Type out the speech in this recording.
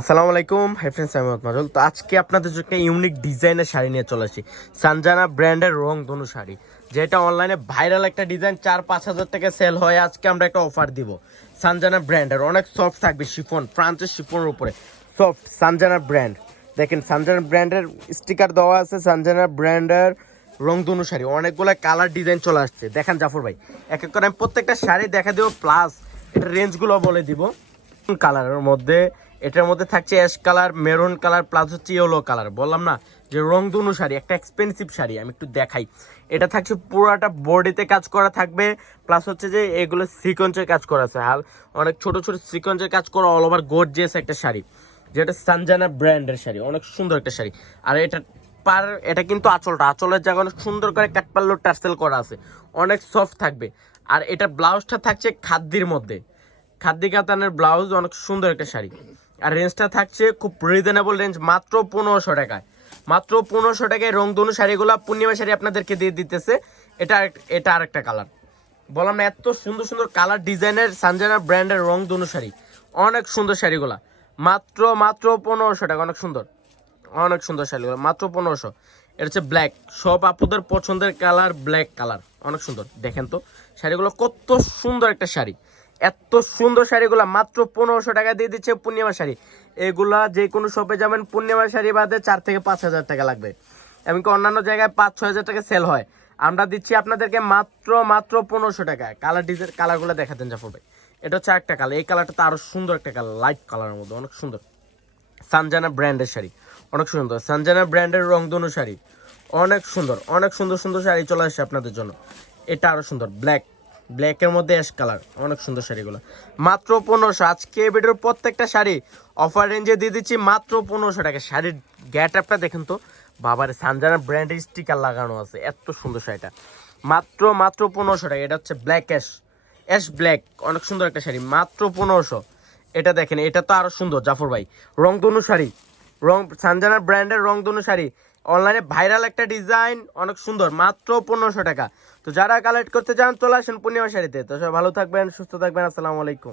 আসসালামু আলাইকুম, hi friends, আমি মোহাম্মদ মাজল। তো আজকে আপনাদের জন্য একটা ইউনিক ডিজাইনের শাড়ি নিয়ে চলে আসি। সানজানা ব্র্যান্ডের রংধনু শাড়ি, যেটা অনলাইনে ভাইরাল একটা ডিজাইন, 4-5 হাজার টাকা সেল হয়। আজকে আমরা একটা অফার দিব। সানজানা ব্র্যান্ডের অনেক সফট থাকবে, শিফন, ফ্রান্সের শিফনের উপরে সফট। সানজানা ব্র্যান্ড, দেখেন সানজানা ব্র্যান্ডের স্টিকার দেওয়া আছে। সানজানা ব্র্যান্ডের রংধনু শাড়ি, অনেকগুলো কালার ডিজাইন চলে আসছে। দেখেন জাফর ভাই, এক এক করে আমি প্রত্যেকটা শাড়ি দেখা দেবো, প্লাস এটা রেঞ্জগুলো বলে দিব। কালারের মধ্যে, এটার মধ্যে থাকছে ash colour, maroon colour, plus হচ্ছে ইয়েলো কালার। বললাম না যে রংধনু শাড়ি একটা এক্সপেন্সিভ শাড়ি, আমি একটু দেখাই। এটা থাকছে পুরাটা বডিতে কাজ করা থাকবে, প্লাস হচ্ছে যে এগুলো সিকোয়েন্সের কাজ করা আছে, অনেক ছোট ছোট সিকোয়েন্সের কাজ করা, অল ওভার গর্জিয়াস একটা শাড়ি, যেটা সানজানা ব্র্যান্ডের শাড়ি, অনেক সুন্দর একটা শাড়ি। আর এটা কিন্তু আঁচলের জায়গায় অনেক সুন্দর করে কাটপাল্লো টার্সেল করা আছে, অনেক সফট থাকবে। আর এটা ব্লাউজটা থাকছে খাদ্যির মধ্যে, খাদ্যি কাতানের ব্লাউজ, অনেক সুন্দর একটা শাড়ি। আর রেঞ্জটা থাকছে খুব রিজনেবল রেঞ্জ, মাত্র 1500 টাকায়। মাত্র 1500 টাকায় রংধনু শাড়িগুলো পূর্ণিমা শাড়ি আপনাদেরকে দিয়ে দিতেছে। এটা আরেকটা কালার, বললাম না এত সুন্দর সুন্দর কালার ডিজাইনের সানজানা ব্র্যান্ডের রংধনু শাড়ি, অনেক সুন্দর শাড়িগুলা। মাত্র মাত্র 1500 টাকা, অনেক সুন্দর, অনেক সুন্দর শাড়িগুলো, মাত্র 1500। এটা হচ্ছে ব্ল্যাক, সব আপুদের পছন্দের কালার, ব্ল্যাক কালার, অনেক সুন্দর। দেখেন তো শাড়িগুলো কত সুন্দর একটা শাড়ি, এত সুন্দর শাড়িগুলো মাত্র 1500 টাকা দিয়ে দিচ্ছে পূর্ণিমা শাড়ি। এগুলা যে কোনো শপে যাবেন, পূর্ণিমা শাড়ি বাদে 4 থেকে 5 হাজার টাকা লাগবে, এমনকি অন্যান্য জায়গায় 5-6 হাজার টাকা সেল হয়। আমরা দিচ্ছি আপনাদেরকে মাত্র মাত্র 1500 টাকায়। কালার ডিজাইন কালারগুলো দেখাতেন জাফর ভাই। এটা হচ্ছে একটা কালার, এই কালারটা তো আরো সুন্দর একটা কালার, লাইট কালারের মধ্যে, অনেক সুন্দর। সানজানা ব্র্যান্ডের শাড়ি, অনেক সুন্দর। সানজানা ব্র্যান্ডের রংধনু শাড়ি, অনেক সুন্দর, অনেক সুন্দর সুন্দর শাড়ি চলে আসছে আপনাদের জন্য। এটা আরো সুন্দর, ব্ল্যাকের মধ্যে অ্যাশ কালার, অনেক সুন্দর শাড়িগুলো, মাত্র 1500। আজকে ভিডিওর প্রত্যেকটা শাড়ি অফার রেঞ্জে দিয়ে দিচ্ছি মাত্র 1500 টাকা। শাড়ির গ্যাট আপটা দেখেন তো, বাবার সানজানা ব্র্যান্ডের স্টিকার লাগানো আছে, এত সুন্দর শাড়িটা। মাত্র মাত্র 1500 টাকা। এটা হচ্ছে ব্ল্যাক অ্যাশ ব্ল্যাক, অনেক সুন্দর একটা শাড়ি, মাত্র 1500। এটা দেখেন, এটা তো আরো সুন্দর জাফর ভাই, রংধনু শাড়ি, সানজানা ব্র্যান্ডের রংধনু শাড়ি, অনলাইনে ভাইরাল একটা ডিজাইন, অনেক সুন্দর, মাত্র 1500 টাকা। তো যারা কালেক্ট করতে চান চলে আসেন পূর্ণিমা শাড়িতে। তো সবাই ভালো থাকবেন, সুস্থ থাকবেন, আসসালামু আলাইকুম।